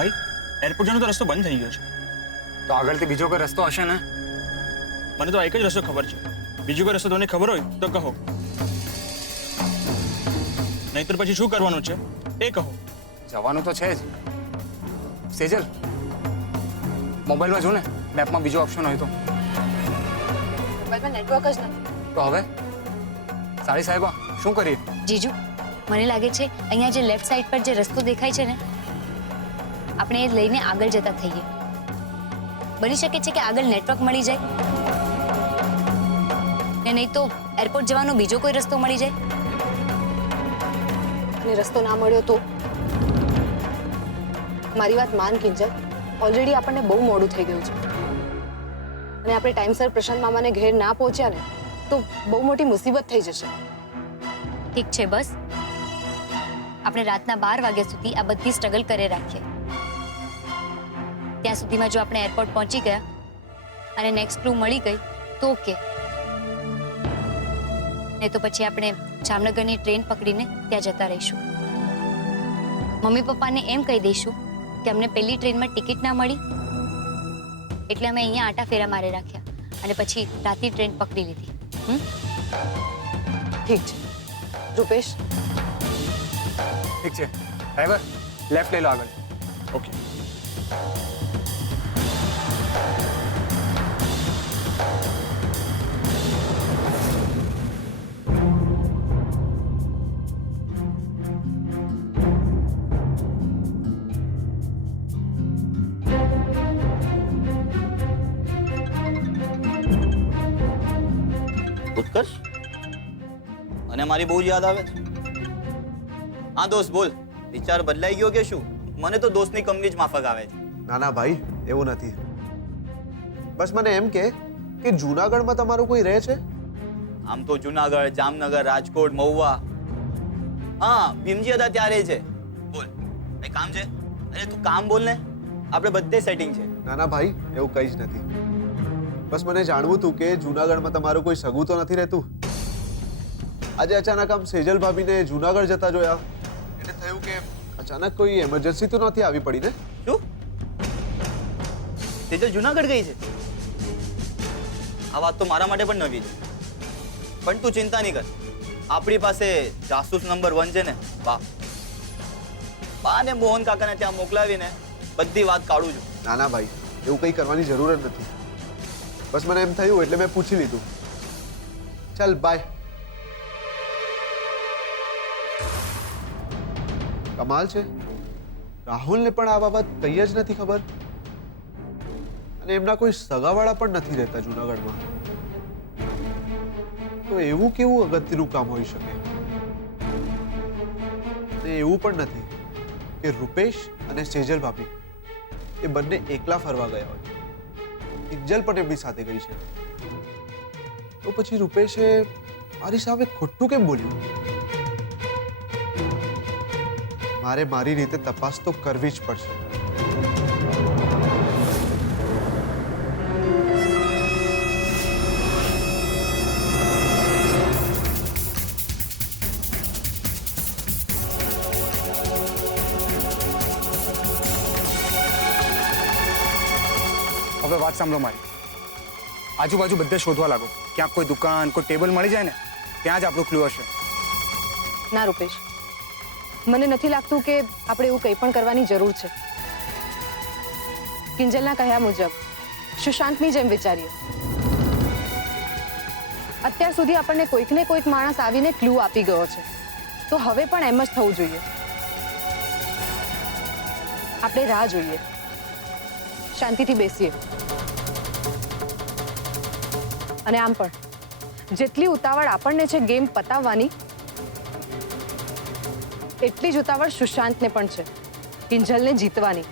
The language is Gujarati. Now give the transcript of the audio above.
ભાઈ એરપોર્ટ જવાનો તો રસ્તો બંધ થઈ ગયો છે. તો આગળથી બીજો કોઈ રસ્તો હશે ને? મને તો એક જ રસ્તો ખબર છે. બીજો કોઈ રસ્તો તમને ખબર હોય તો કહો, નહીતર પછી શું કરવાનું છે એ કહો. જવાનું તો છે જ. સેજલ, મોબાઈલમાં જો ને, મેપમાં બીજો ઓપ્શન હોય તો. મોબાઈલમાં નેટવર્ક જ નથી. તો હવે સાડી સાહેબા શું કરીએ? જીજુ, મને લાગે છે અહીંયા જે લેફ્ટ સાઈડ પર જે રસ્તો દેખાય છે ને, આપણે એ લઈને આગળ જતા થઈએ. બની શકે છે કે આગળ નેટવર્ક મળી જાય, ને નહીં તો એરપોર્ટ જવાનો બીજો કોઈ રસ્તો મળી જાય. અને રસ્તો ના મળ્યો તો? મારી વાત માન કિંજલ, ઓલરેડી આપણને બહુ મોડું થઈ ગયું છે અને આપણે ટાઈમસર પ્રશાંત મામાને ઘેર ના પહોંચ્યા ને તો બહુ મોટી મુસીબત થઈ જશે. ઠીક છે, બસ આપણે રાતના 12 વાગ્યા સુધી આ બધી સ્ટ્રગલ કરે રાખીએ. ત્યાં સુધીમાં જો આપણે એરપોર્ટ પહોંચી ગયા અને નેક્સ્ટ ક્લુ મળી ગઈ તો ઓકે, નહીં તો પછી આપણે જામનગરની ટ્રેન પકડીને ત્યાં જતા રહીશું. મમ્મી પપ્પાને એમ કહી દઈશું કે અમને પહેલી ટ્રેનમાં ટિકિટ ના મળી એટલે અમે અહીંયા આટા ફેરા મારી રાખ્યા અને પછી રાતની ટ્રેન પકડી લીધી. ઠીક છે રૂપેશ. ઠીક છે ડ્રાઈવર, લેફ્ટ લઈ લો આગળ. ઓકે. ઉત્કર્ષ, અને મારી બહુ યાદ આવે છે. હા દોસ્ત બોલ, વિચાર બદલાઈ ગયો કે શું? મને તો દોસ્તની કંપની જ માફક આવે છે. ના ના ભાઈ, એવું નથી. બસ મને એમ કે જૂનાગઢમાં તમારું કોઈ રહે છે? આમ તો જુનાગઢ, જામનગર, રાજકોટ, મહુવા. હા, ભીમજી હતા ત્યારે છે. બોલ, કઈ કામ છે? અરે તું કામ બોલ ને, આપણે બધે સેટિંગ છે. ના ના ભાઈ, એવું કંઈ જ નથી. બસ મને જાણવું હતું કે જૂનાગઢમાં તમારું કોઈ સગું તો નથી રહેતું? આજે અચાનક આમ સેજલ ભાભીને જૂનાગઢ જતા જોયા એટલે થયું કે અચાનક કોઈ એમરજન્સી તો નથી આવી પડી ને? શું? તેજલ જુનાગઢ ગઈ છે? આ વાત તો મારા માટે પણ નવી છે. પણ તું ચિંતા નહીં કર, આપણી પાસે જાસૂસ નંબર 1 છે ને બા. બા ને મોહન કાકાને ત્યાં મોકલાવીને બધી વાત કાઢું છું. ના ના ભાઈ, એવું કંઈ કરવાની જરૂર જ નથી. બસ મને એમ થયું એટલે મેં પૂછી લીધું. ચાલ બાય. કમાલ છે, રાહુલને પણ આ બાબત કંઈ જ નથી ખબર અને એમના કોઈ સગાવાળા પણ નથી રહેતા જૂનાગઢમાં. તો એવું કેવું અગત્યનું કામ હોઈ શકે? અને એવું પણ નથી કે રૂપેશ અને સેજલ ભાભી એ બંને એકલા ફરવા ગયા હોય. કિંજલ પણ એમની સાથે ગઈ છે. તો પછી રૂપેશે મારી સામે ખોટું કેમ બોલ્યું? મારે મારી રીતે તપાસ તો કરવી જ પડશે. હવે વાત સાંભળો મારી. આજુબાજુ બધે શોધવા લાગો. ક્યાંક કોઈ દુકાન, કોઈ ટેબલ મળી જાય ને ત્યાં જ આપણું ક્લુ હશે. ના રૂપેશ, મને નથી લાગતું કે આપણે એવું કંઈ પણ કરવાની જરૂર છે. કિંજલના કહ્યા મુજબ સુશાંતની જેમ વિચારીએ. અત્યાર સુધી આપણને કોઈક ને કોઈક માણસ આવીને ક્લુ આપી ગયો છે, તો હવે પણ એમ જ થવું જોઈએ. આપણે રાહ જોઈએ, શાંતિથી બેસીએ. અને આમ પણ જેટલી ઉતાવળ આપણને છે ગેમ પતાવવાની, એટલી જ ઉતાવળ સુશાંતને પણ છે કિંજલને જીતવાની.